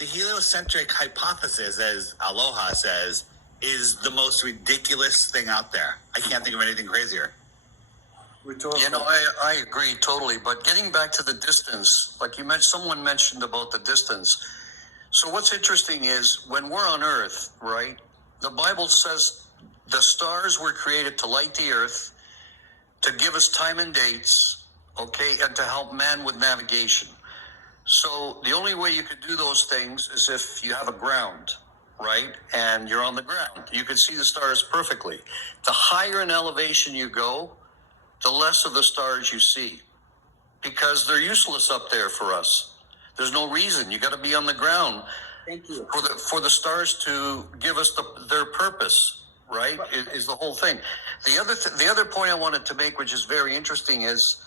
the heliocentric hypothesis, as Aloha says, is the most ridiculous thing out there. I can't think of anything crazier. I agree totally. But getting back to the distance, like you mentioned, someone mentioned about the distance. So what's interesting is when we're on Earth, right? The Bible says the stars were created to light the earth, to give us time and dates, okay, and to help man with navigation. So the only way you could do those things is if you have a ground, right? And you're on the ground. You can see the stars perfectly. The higher in elevation you go, the less of the stars you see, because they're useless up there for us. There's no reason. You got to be on the ground. Thank you. For the stars to give us their purpose, right? Is the whole thing. The other point I wanted to make, which is very interesting, is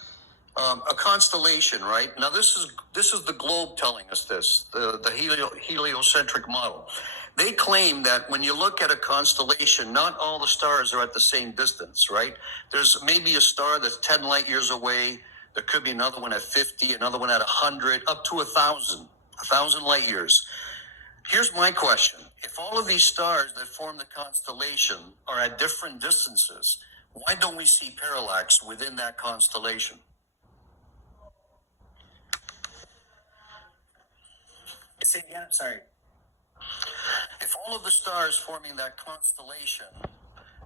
a constellation, right? Now this is the globe telling us this, the heliocentric model. They claim that when you look at a constellation, not all the stars are at the same distance, right? There's maybe a star that's 10 light years away. There could be another one at 50, another one at 100, up to 1,000 light years. Here's my question. If all of these stars that form the constellation are at different distances, why don't we see parallax within that constellation? Say it again, I'm sorry. If all of the stars forming that constellation,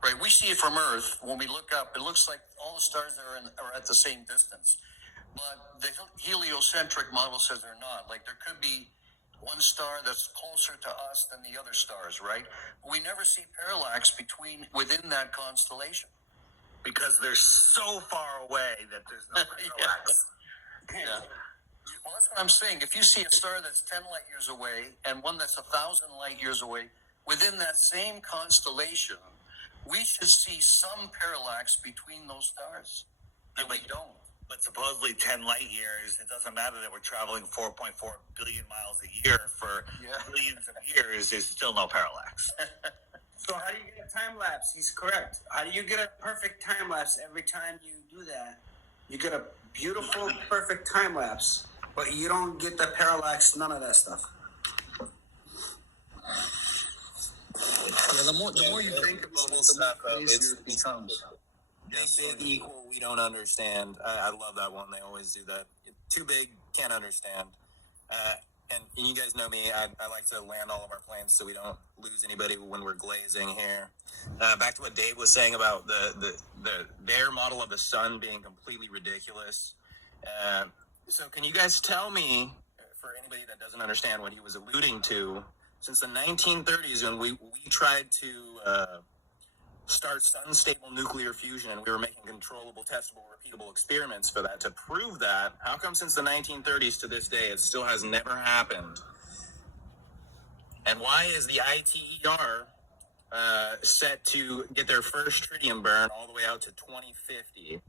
right, we see it from Earth, when we look up, it looks like all the stars are at the same distance. But the heliocentric model says they're not. Like there could be one star that's closer to us than the other stars, right? But we never see parallax within that constellation. Because they're so far away that there's no parallax. Yeah. Well, that's what I'm saying. If you see a star that's 10 light years away and one that's 1,000 light years away, within that same constellation, we should see some parallax between those stars. And we don't. But supposedly 10 light years, it doesn't matter that we're traveling 4.4 billion miles a year for billions of years, there's still no parallax. So how do you get a time lapse? He's correct. How do you get a perfect time lapse every time you do that? You get a beautiful, perfect time lapse, but you don't get the parallax, none of that stuff. Yeah, the more you think about this stuff, it becomes. Big equal, we don't understand. I love that one. They always do that. Too big, can't understand. And you guys know me. I like to land all of our planes so we don't lose anybody when we're glazing here. Back to what Dave was saying about their model of the sun being completely ridiculous. So can you guys tell me, for anybody that doesn't understand what he was alluding to, since the 1930s when we tried to start sun-stable nuclear fusion, and we were making controllable, testable, repeatable experiments for that to prove that, how come since the 1930s to this day it still has never happened? And why is the ITER set to get their first tritium burn all the way out to 2050?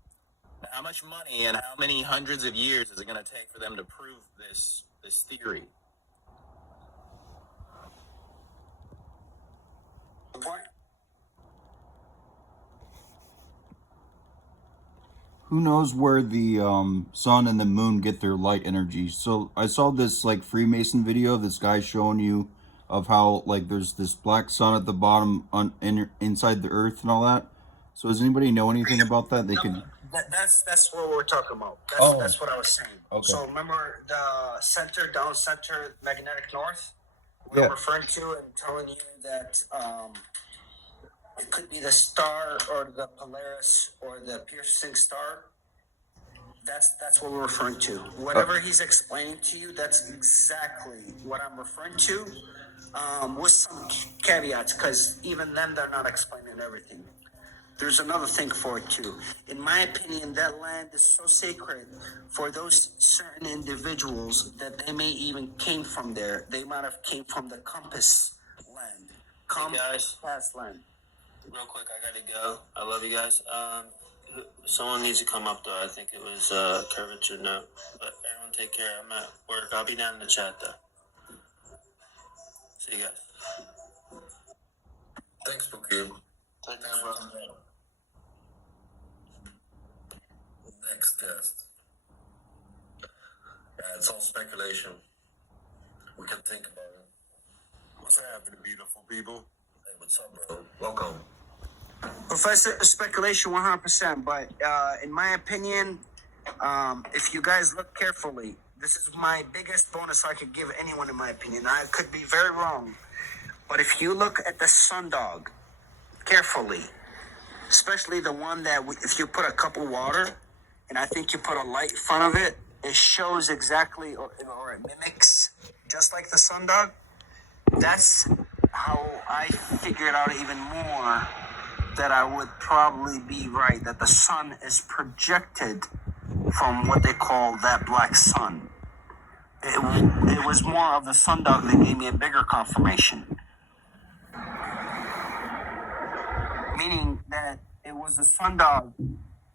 How much money and how many hundreds of years is it going to take for them to prove this theory? Who knows where the sun and the moon get their light energy? So I saw this like Freemason video of this guy showing you of how like there's this black sun at the bottom inside the earth and all that. So does anybody know anything about that? They could. That's what we're talking about. That's what I was saying. Okay. So remember the down center magnetic north? We're referring to and telling you that it could be the star or the Polaris or the piercing star. That's what we're referring to. Whatever he's explaining to you, that's exactly what I'm referring to, with some caveats, because even then they're not explaining everything. There's another thing for it too. In my opinion, that land is so sacred for those certain individuals that they may even came from there. They might have came from the Compass land. Compass land. Real quick, I gotta go. I love you guys. Someone needs to come up though. I think it was Curvature Note. But everyone take care. I'm at work. I'll be down in the chat though. See you guys. Thanks, Spooky. Thanks, bro. Next test. It's all speculation. We can think about it. What's happening, beautiful people? Hey, what's up, bro? Welcome. Professor, speculation 100%, but in my opinion, if you guys look carefully, this is my biggest bonus I could give anyone in my opinion. I could be very wrong, but if you look at the sundog carefully, especially the one that if you put a cup of water and I think you put a light in front of it, it shows exactly or it mimics just like the sundog. That's how I figured out even more that I would probably be right, that the sun is projected from what they call that black sun. It was more of the sundog that gave me a bigger confirmation. Meaning that it was the sundog,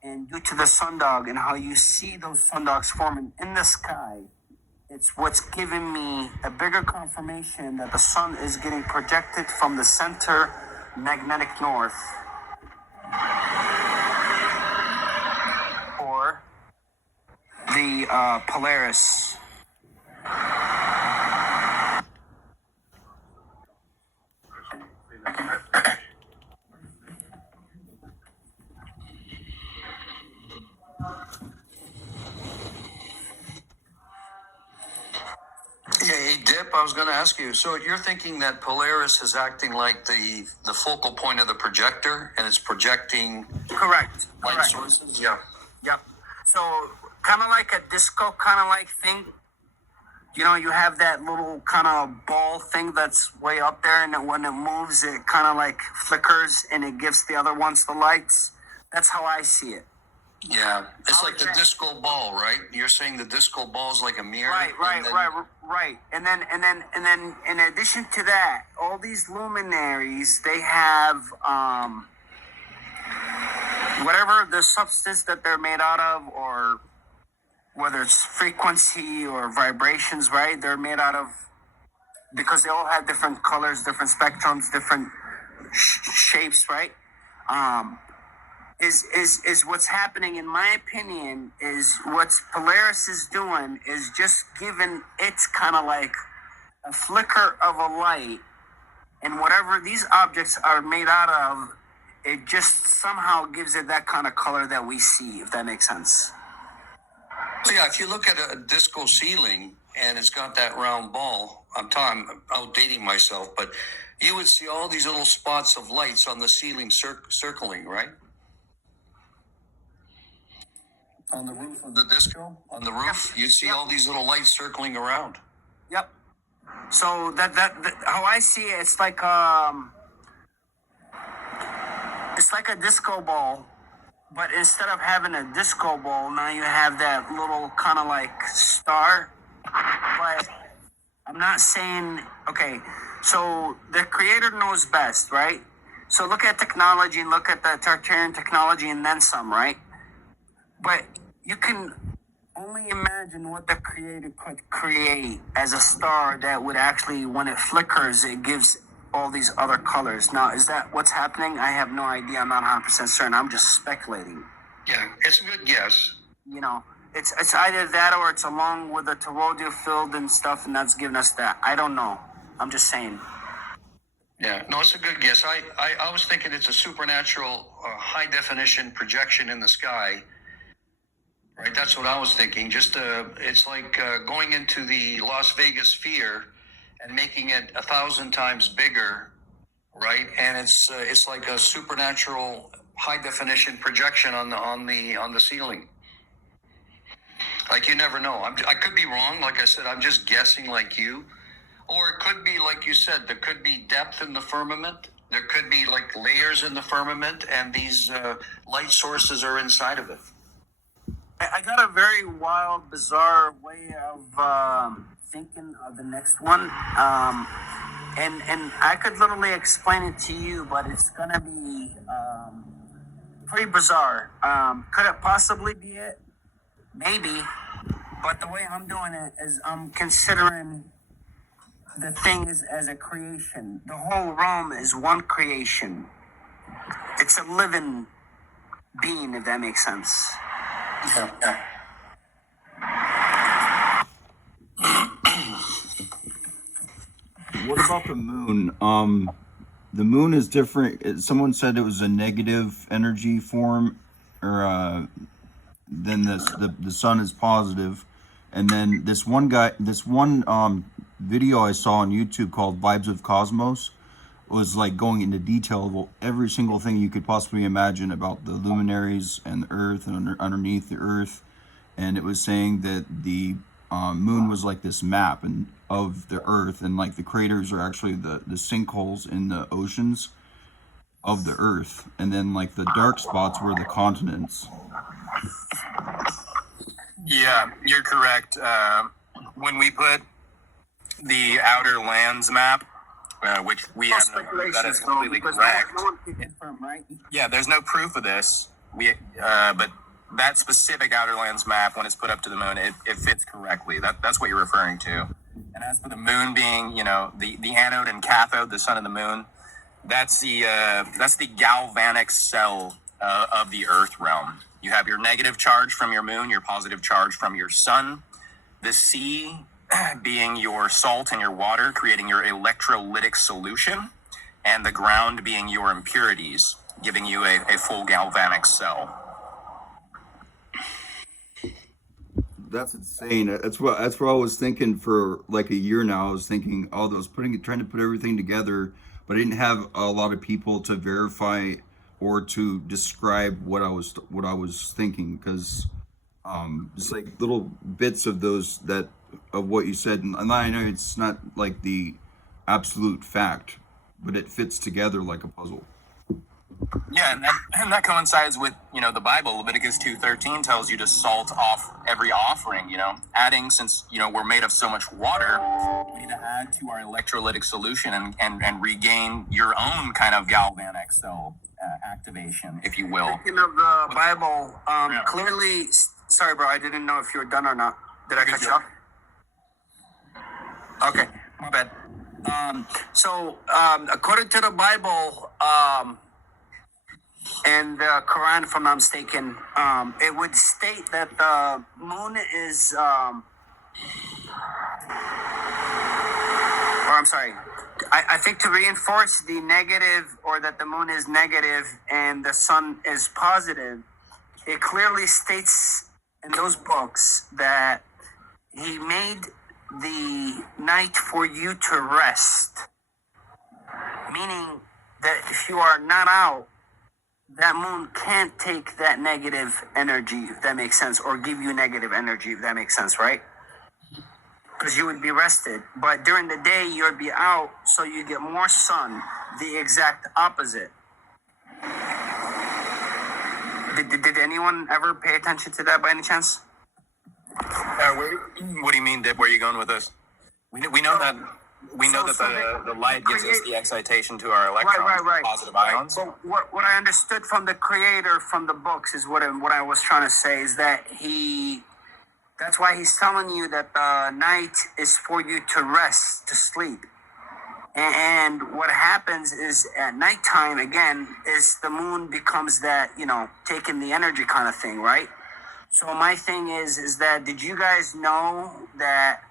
and due to the sundog and how you see those sundogs forming in the sky, it's what's giving me a bigger confirmation that the sun is getting projected from the center magnetic north, or the Polaris. Yeah, hey, Dip, I was going to ask you. So you're thinking that Polaris is acting like the focal point of the projector, and it's projecting Correct. light Correct. sources? Yeah. Yep. So kind of like a disco kind of like thing. You know, you have that little kind of ball thing that's way up there, and then when it moves, it kind of like flickers, and it gives the other ones the lights. That's how I see it. Yeah. It's How like the is that? disco ball, right? You're saying the disco ball is like a mirror? Right. And then in addition to that, all these luminaries, they have whatever the substance that they're made out of, or whether it's frequency or vibrations, right? They're made out of, because they all have different colors, different spectrums, different shapes, right? Is what's happening, in my opinion, is what Polaris is doing is just giving it's kind of like a flicker of a light, and whatever these objects are made out of, it just somehow gives it that kind of color that we see, if that makes sense. So yeah, if you look at a disco ceiling and it's got that round ball, I'm outdating myself, but you would see all these little spots of lights on the ceiling circling, right? On the roof of the disco, on the roof, you see all these little lights circling around. Yep. So that how I see it, it's like a disco ball, but instead of having a disco ball, now you have that little kind of like star. But I'm not saying, okay, so the creator knows best, right? So look at technology and look at the Tartarian technology and then some, right? But you can only imagine what the creator could create as a star that would actually, when it flickers, it gives all these other colors. Now, is that what's happening? I have no idea. I'm not 100% certain. I'm just speculating. Yeah, it's a good guess. You know, it's either that or it's along with the toroidal field and stuff, and that's giving us that. I don't know. I'm just saying. Yeah, no, it's a good guess. I was thinking it's a supernatural, high definition projection in the sky. Right, that's what I was thinking. Just it's like going into the Las Vegas sphere and making it 1,000 times bigger, right? And it's like a supernatural, high definition projection on the ceiling. Like, you never know. I could be wrong. Like I said, I'm just guessing like you. Or it could be, like you said, there could be depth in the firmament. There could be like layers in the firmament, and these light sources are inside of it. I got a very wild, bizarre way of thinking of the next one. And I could literally explain it to you, but it's going to be pretty bizarre. Could it possibly be it? Maybe. But the way I'm doing it is I'm considering the thing is as a creation. The whole realm is one creation. It's a living being, if that makes sense. what about the moon? The moon is different. Someone said it was a negative energy form, or then the sun is positive, and then this one video I saw on YouTube called Vibes of Cosmos was like going into detail of every single thing you could possibly imagine about the luminaries and the Earth and underneath the Earth, and it was saying that the moon was like this map and of the Earth, and like the craters are actually the sinkholes in the oceans of the Earth, and then like the dark spots were the continents. Yeah, you're correct. When we put the outer lands map, which we have no proof that is completely correct. No one can confirm, right? Yeah, there's no proof of this. But that specific outer lands map, when it's put up to the moon, it fits correctly. That's what you're referring to. And as for the moon being, the anode and cathode, the sun and the moon, that's the galvanic cell of the Earth realm. You have your negative charge from your moon, your positive charge from your sun, the sea being your salt and your water, creating your electrolytic solution, and the ground being your impurities, giving you a full galvanic cell. That's insane. That's what I was thinking for like a year now. I was thinking, oh, trying to put everything together, but I didn't have a lot of people to verify or to describe what I was thinking, because just like little bits of of what you said, and I know it's not like the absolute fact, but it fits together like a puzzle. Yeah, and that coincides with, the Bible. Leviticus 2:13 tells you to salt off every offering, adding, since, we're made of so much water, we need to add to our electrolytic solution and regain your own kind of galvanic cell activation, if you will. Speaking of the Bible, clearly, sorry, bro, I didn't know if you were done or not. Did I cut you off? Okay, my bad. So, according to the Bible, and the Quran, if I'm not mistaken, it would state that the moon is, or I'm sorry, I think to reinforce the negative, or that the moon is negative and the sun is positive, it clearly states in those books that he made the night for you to rest, meaning that if you are not out, that moon can't take that negative energy, if that makes sense, or give you negative energy, if that makes sense, right? Because you would be rested. But during the day, you would be out, so you get more sun, the exact opposite. Did anyone ever pay attention to that by any chance? What do you mean, Dip? Where are you going with this? We know that the light gives us the excitation to our electrons, right. positive ions. But what I understood from the creator, from the books, is what I was trying to say, is that that's why he's telling you that the night is for you to rest, to sleep. And what happens is at nighttime, again, is the moon becomes that, taking the energy kind of thing, right? So my thing is that, did you guys know that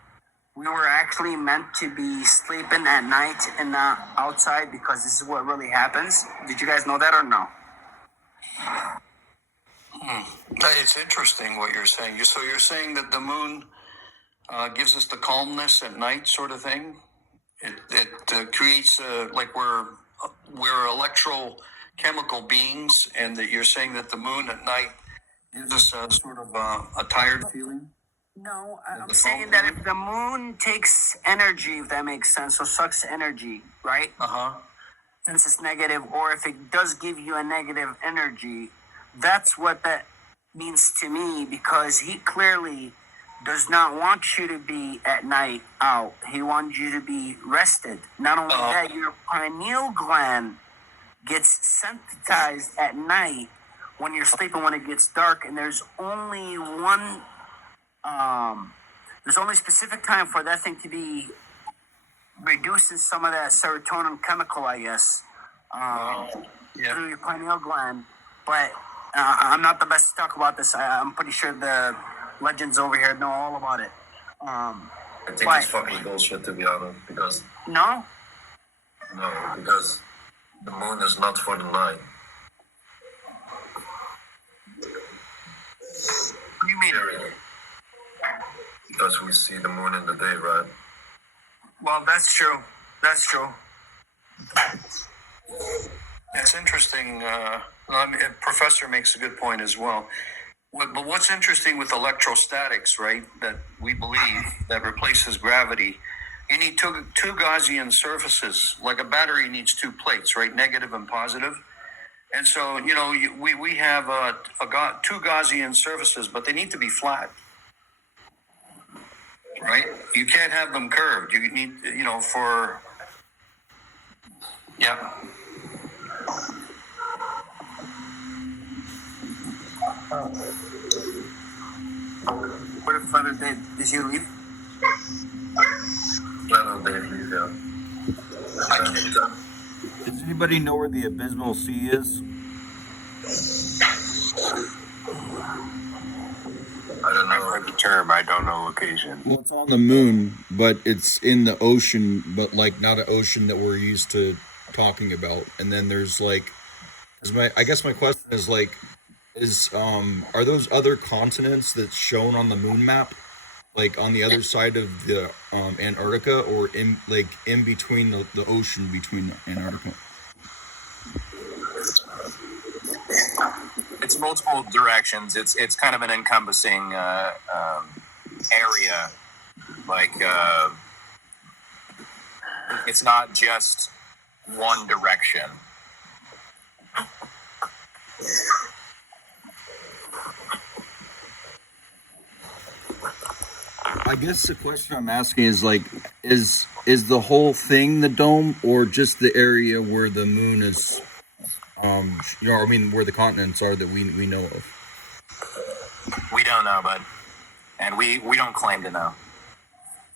we were actually meant to be sleeping at night and not outside, because this is what really happens? Did you guys know that or no? It's interesting what you're saying. So you're saying that the moon gives us the calmness at night, sort of thing. It creates like we're electrochemical beings, and that you're saying that the moon at night gives us sort of a tired feeling. No, I'm saying that if the moon takes energy, if that makes sense, or sucks energy, right? Since it's negative, or if it does give you a negative energy, that's what that means to me, because he clearly does not want you to be at night out. He wants you to be rested. Not only that, your pineal gland gets sensitized at night when you're sleeping, when it gets dark, and there's only specific time for that thing to be reducing some of that serotonin chemical, I guess, through your pineal gland. But I'm not the best to talk about this. I'm pretty sure the legends over here know all about it. I think it's fucking bullshit, to be honest, because No? No, because the moon is not for the night. What do you mean? Period. Because we see the moon in the day, right? Well, that's true. That's true. That's interesting. Professor makes a good point as well. But what's interesting with electrostatics, right, that we believe that replaces gravity, you need two Gaussian surfaces. Like a battery needs two plates, right, negative and positive. And so, we have two Gaussian surfaces, but they need to be flat, right? You can't have them curved. You need, yeah. What if Father did you leave? Planet Day, yeah. Does anybody know where the Abysmal Sea is? I don't I've know. heard the term. I don't know location. Well, it's on the moon, but it's in the ocean, but like not an ocean that we're used to talking about. And then there's like, I guess my question is like, are those other continents that's shown on the moon map, like on the other side of the Antarctica, or in between the ocean between Antarctica? It's multiple directions. It's kind of an encompassing area. Like it's not just one direction. I guess the question I'm asking is like, is the whole thing the dome, or just the area where the moon is? Where the continents are that we know of. We don't know, bud, and we don't claim to know.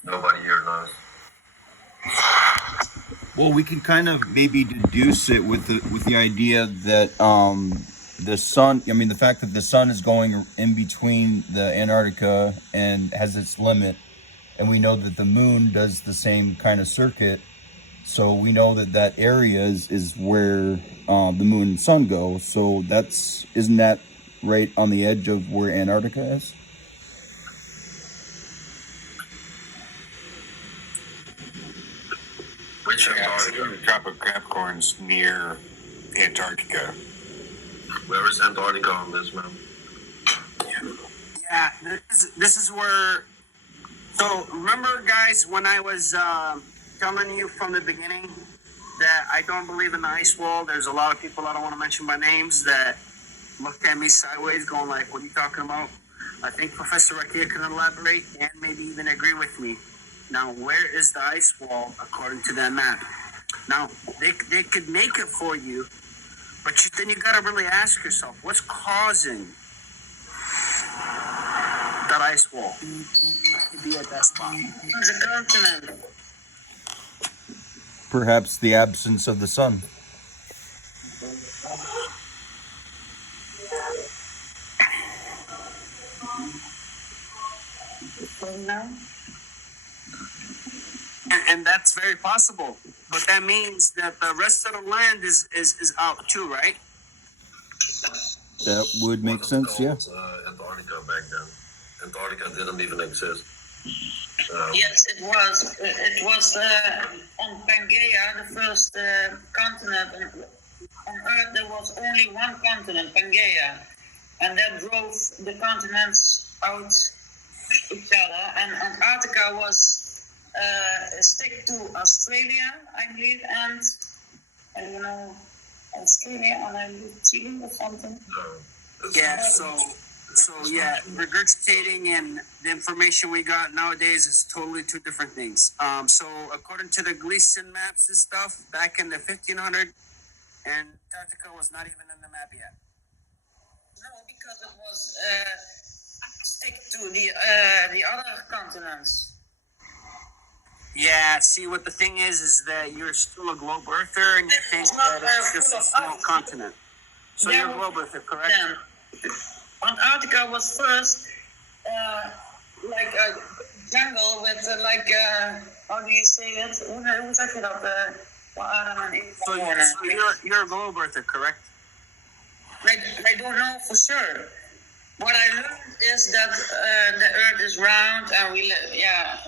Nobody here knows. Well, we can kind of maybe deduce it with the idea that the sun. I mean, the fact that the sun is going in between the Antarctica and has its limit, and we know that the moon does the same kind of circuit. So we know that area is where the moon and sun go. So isn't that right on the edge of where Antarctica is? Which Antarctica? The Tropic Capricorn's near Antarctica. Where is Antarctica on this map? Yeah, this is where. So remember, guys, when I was telling you from the beginning that I don't believe in the ice wall. There's a lot of people, I don't want to mention by names, that looked at me sideways, going like, "What are you talking about?" I think Professor Rakia can elaborate and maybe even agree with me. Now, where is the ice wall according to that map? Now, they could make it for you, but then you got to really ask yourself, what's causing that ice wall to be at that spot? The continent. Perhaps the absence of the sun. No. And that's very possible. But that means that the rest of the land is out too, right? That would make sense, yeah. Antarctica back then. Antarctica didn't even exist. Yes, it was. It was on Pangaea, the first continent. On Earth, there was only one continent, Pangaea, and that drove the continents out each other. And Antarctica was stick to Australia, I believe, and I don't know, Australia, and I believe Chile or something. Yeah. So yeah, regurgitating and the information we got nowadays is totally two different things. So according to the Gleason maps and stuff, back in the 1500, Antarctica was not even in the map yet. No, because it was stick to the other continents. Yeah, see what the thing is that you're still a globe earther and you think that it's just a small continent. So you're a globe earther, correct? Then, Antarctica was first like a jungle with how do you say it? Hoe zeg je dat? Wat Adam en Eva So, wonen? so you're a globe earther, correct? I don't know for sure. What I learned is that the Earth is round and we live.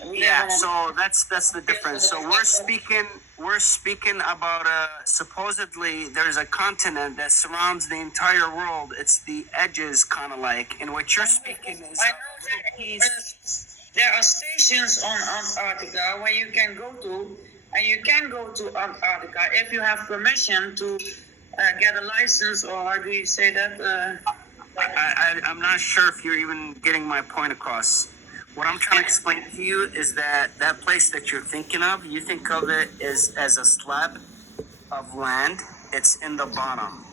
We live Yeah. on. So that's the difference. So we're speaking about supposedly there's a continent that surrounds the entire world. It's the edges, kind of like. And what you're speaking is. I know there are stations on Antarctica where you can go to, and you can go to Antarctica if you have permission to get a license, or how do you say that? I'm not sure if you're even getting my point across. What I'm trying to explain to you is that place that you're thinking of, you think of it as a slab of land. It's in the bottom.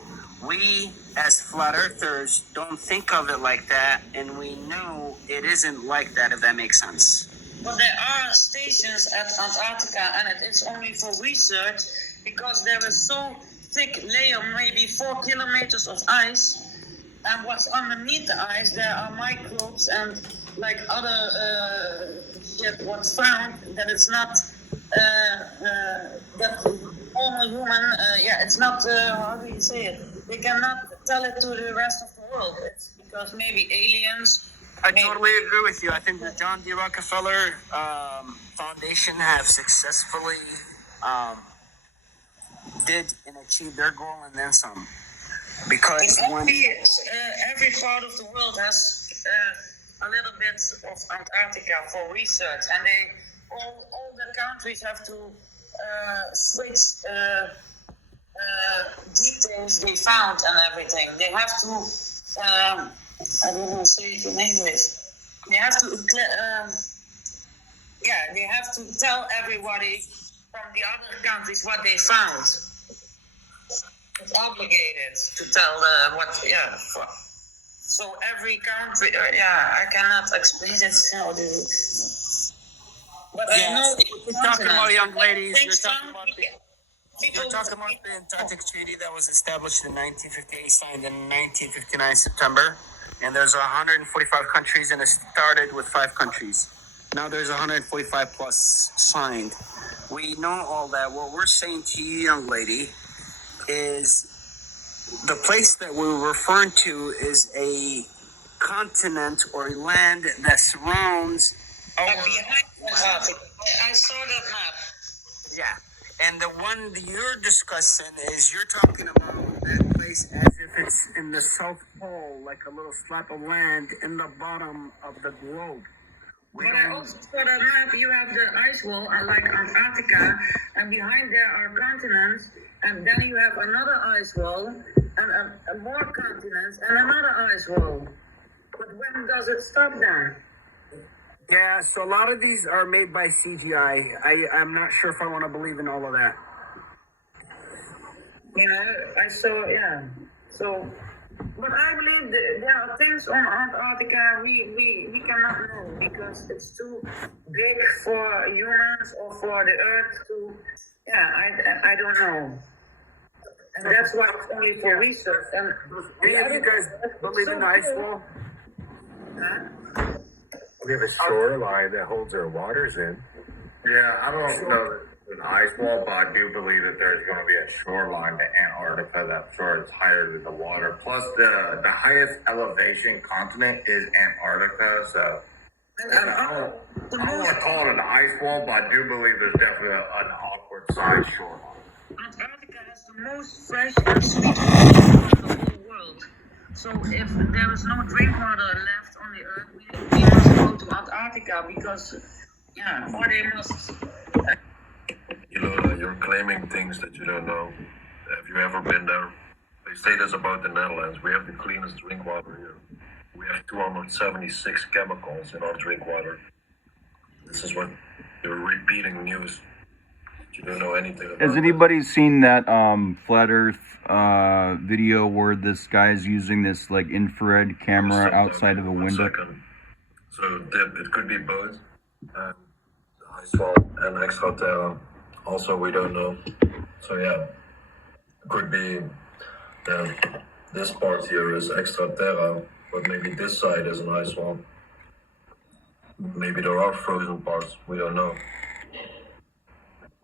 We, as flat earthers, don't think of it like that, and we know it isn't like that, if that makes sense. But there are stations at Antarctica, and it's only for research because there is so thick layer, maybe 4 kilometers of ice. And what's underneath the ice, there are microbes and like other shit what's found that it's not that normal human. It's not. How do you say it? They cannot tell it to the rest of the world. It's because maybe aliens. I totally agree with you. I think the John D. Rockefeller Foundation have successfully did and achieved their goal and then some. Because every part of the world has a little bit of Antarctica for research, and all the countries have to switch details they found and everything. They have to I don't know say it in English. They have to they have to tell everybody from the other countries what they found. It's obligated to tell so every country I cannot explain it how to do. But I know you're talking about young ladies, you're talking about the the Antarctic Treaty that was established in 1958, signed in 1959 September, and there's 145 countries, and it started with 5 countries. Now there's 145 plus signed. We know all that. What we're saying to you, young lady, is the place that we're referring to is a continent or land that surrounds our Antarctica. I saw that map. Yeah, and the one that you're discussing is you're talking about that place as if it's in the South Pole, like a little slap of land in the bottom of the globe. But I also saw that map. You have the ice wall, like Antarctica, and behind there are continents. And then you have another ice wall, and more continents, and another ice wall. But when does it stop then? Yeah, so a lot of these are made by CGI. I'm not sure if I want to believe in all of that. I saw, So, but I believe there are things on Antarctica we cannot know because it's too big for humans or for the Earth to. I don't know. And that's why it's only for research. And any of you guys believe in the ice wall? We have a shoreline that holds our waters in. Yeah, I don't know an ice wall, but I do believe that there's going to be a shoreline to Antarctica that's sure it's higher than the water. Plus, the highest elevation continent is Antarctica, so I don't want to call it an ice wall, but I do believe there's definitely an awkward side shoreline. Antarctica has the most fresh and sweet water in the whole world. So if there is no drink water left on the Earth, we must go to Antarctica because, or they must. You're claiming things that you don't know. Have you ever been there? They say this about the Netherlands. We have the cleanest drink water here. We have 276 chemicals in our drink water. This is what you're repeating news. You don't know anything about. Has anybody seen that flat Earth video where this guy's using this like infrared camera outside of a window? So it could be both. Ice wall and extraterra. Also, we don't know. So it could be that this part here is extraterra, but maybe this side is an ice wall. Maybe there are frozen parts. We don't know.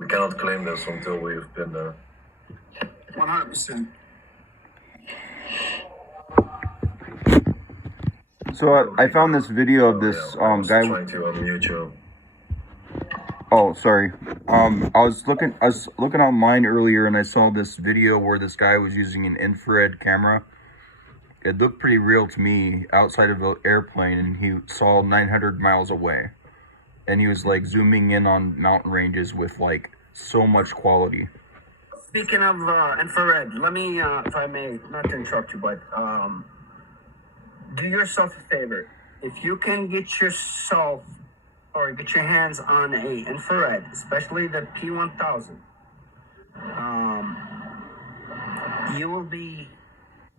We cannot claim this until we've been there. 100%. So I found this video of this I was guy. trying to unmute you. Oh, sorry. I was looking online earlier, and I saw this video where this guy was using an infrared camera. It looked pretty real to me outside of an airplane, and he saw 900 miles away, and he was like zooming in on mountain ranges with like so much quality. Speaking of infrared, let me, if I may, not to interrupt you, but do yourself a favor. If you can get yourself or get your hands on a infrared, especially the P1000, you will be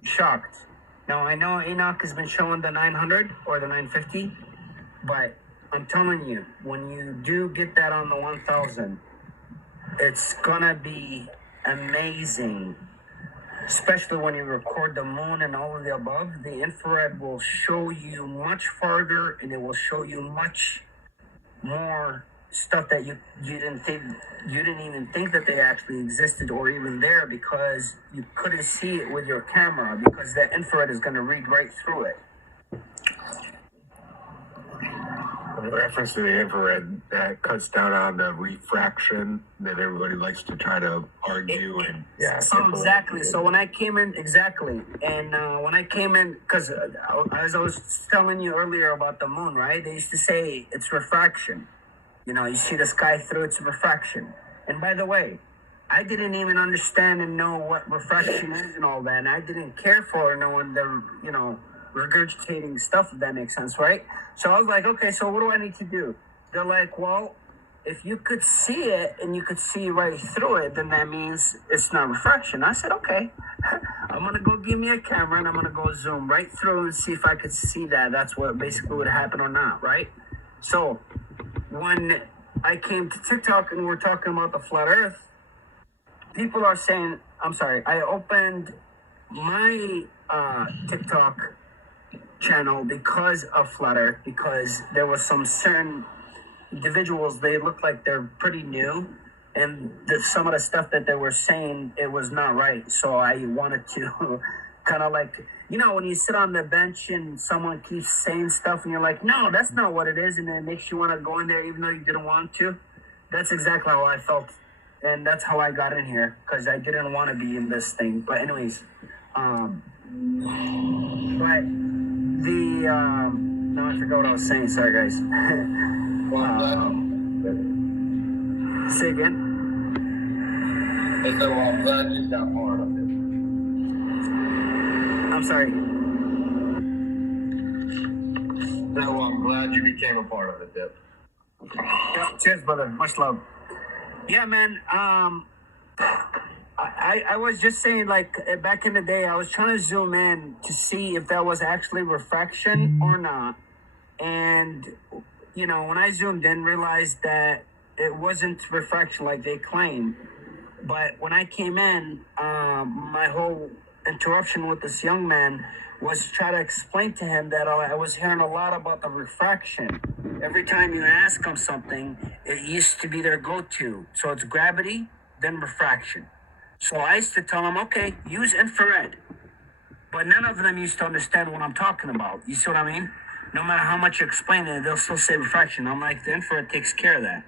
shocked. Now, I know Enoch has been showing the 900 or the 950, but I'm telling you, when you do get that on the 1000, it's gonna be amazing. Especially when you record the moon and all of the above, the infrared will show you much farther, and it will show you much more stuff that you didn't even think that they actually existed or even there, because you couldn't see it with your camera, because that infrared is going to read right through it. In reference to the infrared, that cuts down on the refraction that everybody likes to try to argue and So exactly. So when I came in, and when I came in, because as I was telling you earlier about the moon, right? They used to say it's refraction. You know, you see the sky through, it's refraction. And by the way, I didn't even understand and know what refraction is and all that, and I didn't care for knowing the, you know, regurgitating stuff, if that makes sense, right? So I was like, okay, so what do I need to do? They're like, well, if you could see it and you could see right through it, then that means it's not refraction. I said, okay, I'm gonna go give me a camera and I'm gonna go zoom right through and see if I could see that. That's what basically would happen or not, right? So when I came to TikTok and we're talking about the flat earth, people are saying, I'm sorry, I opened my TikTok channel because of flat earth, because there was some certain individuals, they look like they're pretty new, and some of the stuff that they were saying, it was not right. So I wanted to kind of like, you know, when you sit on the bench and someone keeps saying stuff and you're like, no, that's not what it is, and it makes you want to go in there even though you didn't want to. That's exactly how I felt, and that's how I got in here, because I didn't want to be in this thing. But anyways, but the now I forgot what I was saying. Sorry, guys. Say again. well, I'm glad you got part of it. I'm sorry. Well, I'm glad you became a part of it, Dip. Yeah, cheers, brother. Much love. Yeah, man. I was just saying, like, back in the day, I was trying to zoom in to see if that was actually refraction or not. And, you know, when I zoomed in, realized that it wasn't refraction like they claim. But when I came in, my whole interruption with this young man was to try to explain to him that I was hearing a lot about the refraction. Every time you ask them something, it used to be their go-to. So it's gravity, then refraction. So I used to tell them, okay, use infrared. But none of them used to understand what I'm talking about. You see what I mean? No matter how much you explain it, they'll still say refraction. I'm like, the infrared takes care of that.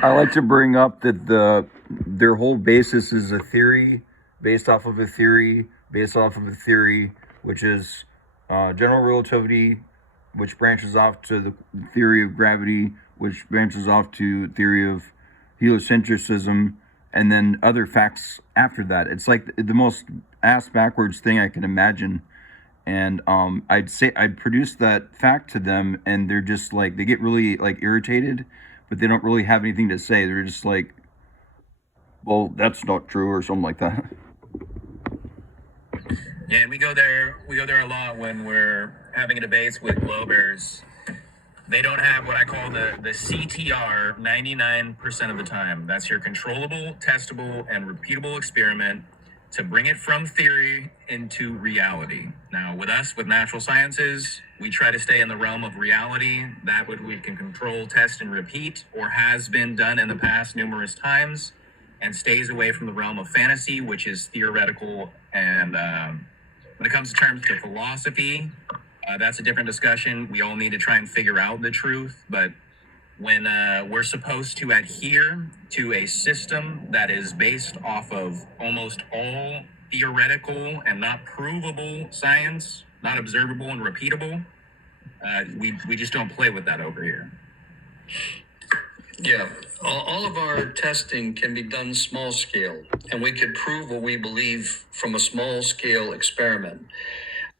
I like to bring up that their whole basis is a theory based off of a theory based off of a theory, which is general relativity, which branches off to the theory of gravity, which branches off to theory of heliocentrism, and then other facts after that. It's like the most ass backwards thing I can imagine. And I'd produce that fact to them, and they're just like, they get really like irritated, but they don't really have anything to say. They're just like, well, that's not true, or something like that. Yeah, and we go there a lot when we're having debates with Globers. They don't have what I call the CTR 99% of the time. That's your controllable, testable, and repeatable experiment to bring it from theory into reality. Now, with us, with natural sciences, we try to stay in the realm of reality, that what we can control, test, and repeat, or has been done in the past numerous times, and stays away from the realm of fantasy, which is theoretical. And when it comes to terms to philosophy, that's a different discussion. We all need to try and figure out the truth, but when we're supposed to adhere to a system that is based off of almost all theoretical and not provable science, not observable and repeatable, we just don't play with that over here. Yeah, all of our testing can be done small scale, and we could prove what we believe from a small scale experiment.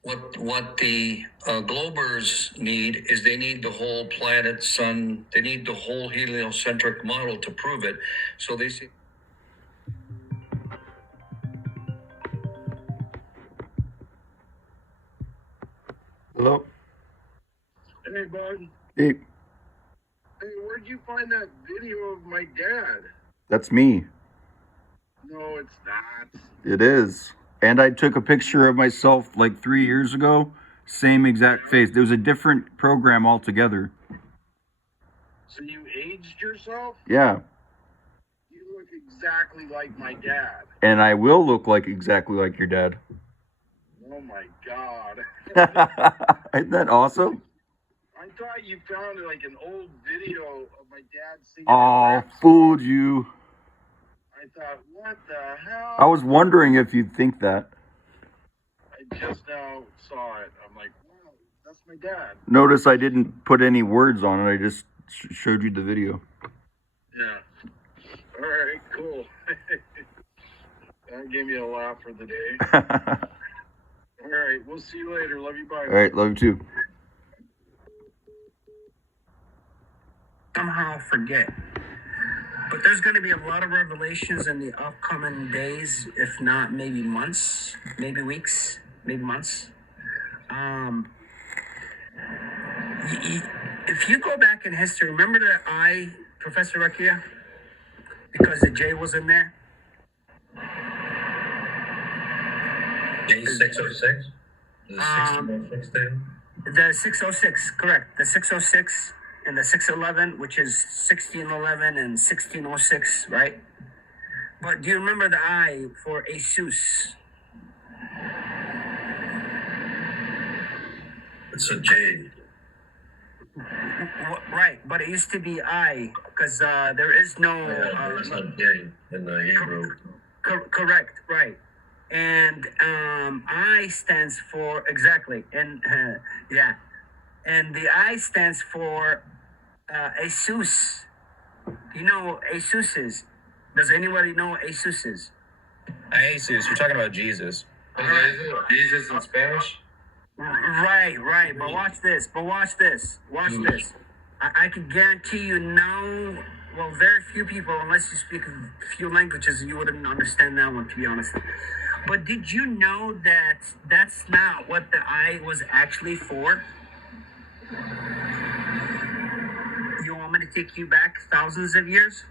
What the Globers need is they need the whole planet, sun, they need the whole heliocentric model to prove it. So they say. Hello? Hey, bud. Hey, Hey, where'd you find that video of my dad? that's me. No, it's not. It is. And I took a picture of myself like 3 years ago. Same exact face. There was a different program altogether. So you aged yourself? Yeah. You look exactly like my dad. And I will look like exactly like your dad. Oh my god. Isn't that awesome? I thought you found like an old video of my dad singing. Oh, fooled you. I thought, what the hell? I was wondering if you'd think that. I just now saw it. I'm like, wow, that's my dad. Notice I didn't put any words on it. I just showed you the video. Yeah. All right, cool. That gave me a laugh for the day. All right, we'll see you later. Love you. Bye. All right, love you too. Somehow forget. But there's going to be a lot of revelations in the upcoming days, if not maybe months, maybe weeks, maybe months. If you go back in history, remember the Professor Rakia? Because the J was in there? J606? The 606, correct. The 606 and the 611, which is 1611 and 1606, right? But do you remember the I for Asus? It's a J. Right, but it used to be I, because there is no... It's not J in the Hebrew. Correct, right. And I stands for, exactly, and yeah. And the I stands for Asus. You know Asus is? Does anybody know Asus is? Jesus, you're talking about Jesus. Jesus in Spanish? Right. But watch this. Watch this. I can guarantee you now, well, very few people, unless you speak a few languages, you wouldn't understand that one, to be honest. But did you know that that's not what the I was actually for? You want me to take you back thousands of years?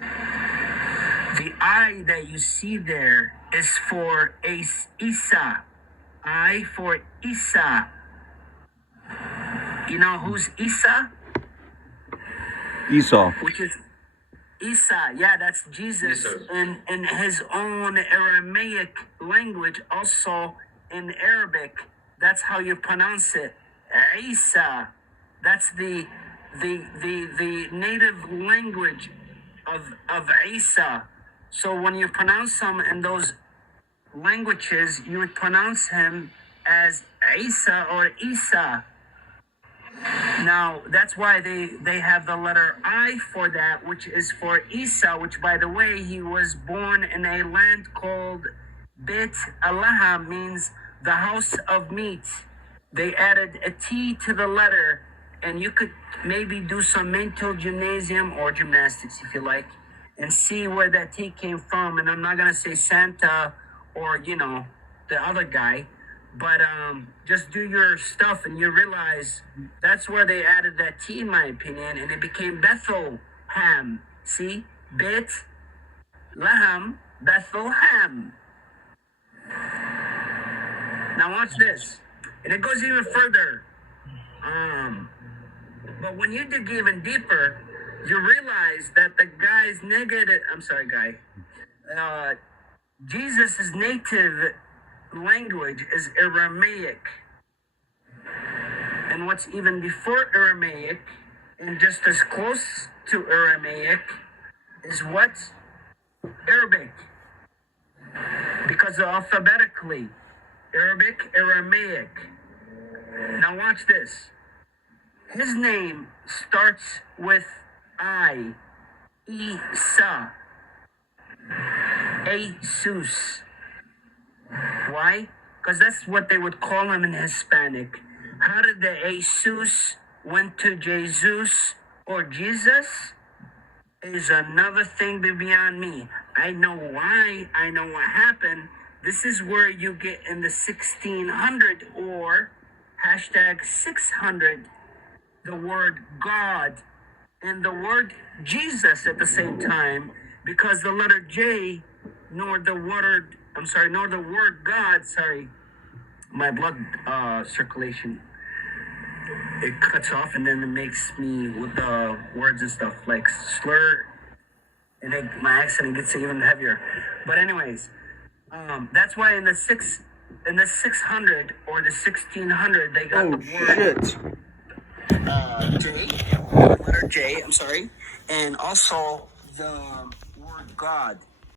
The I that you see there is for Isa. I for Isa. You know who's Isa? Esau. Which is Isa. Yeah, that's Jesus in his own Aramaic language. Also in Arabic, that's how you pronounce it. Isa. That's the native language of Isa. So when you pronounce him in those languages, you would pronounce him as Isa or Isa. Now, that's why they have the letter I for that, which is for Isa, which, by the way, he was born in a land called Bet Allah, means the house of meat. They added a T to the letter, and you could maybe do some mental gymnasium or gymnastics, if you like, and see where that T came from. And I'm not going to say Santa or, the other guy. But just do your stuff and you realize that's where they added that T, in my opinion, and it became Bethlehem. See? Bet, Laham, Bethlehem. Now watch this. And it goes even further. But when you dig even deeper, you realize that the guy's negative, Jesus' native language is Aramaic. And what's even before Aramaic, and just as close to Aramaic, is what? Arabic. Because alphabetically, Arabic, Aramaic. Now watch this. His name starts with I, Isa, Jesus. Why? Because that's what they would call him in Hispanic. How did the Jesus went to Jesus or Jesus is another thing beyond me. I know why. I know what happened. This is where you get in the 1600 or hashtag 600 the word God and the word Jesus at the same time, because the letter J nor the word God, my blood circulation, it cuts off, and then it makes me with the words and stuff like slur, and my accent gets even heavier. But anyways, that's why in the 600 or the 1600 they got the word J, letter J. And also the word God.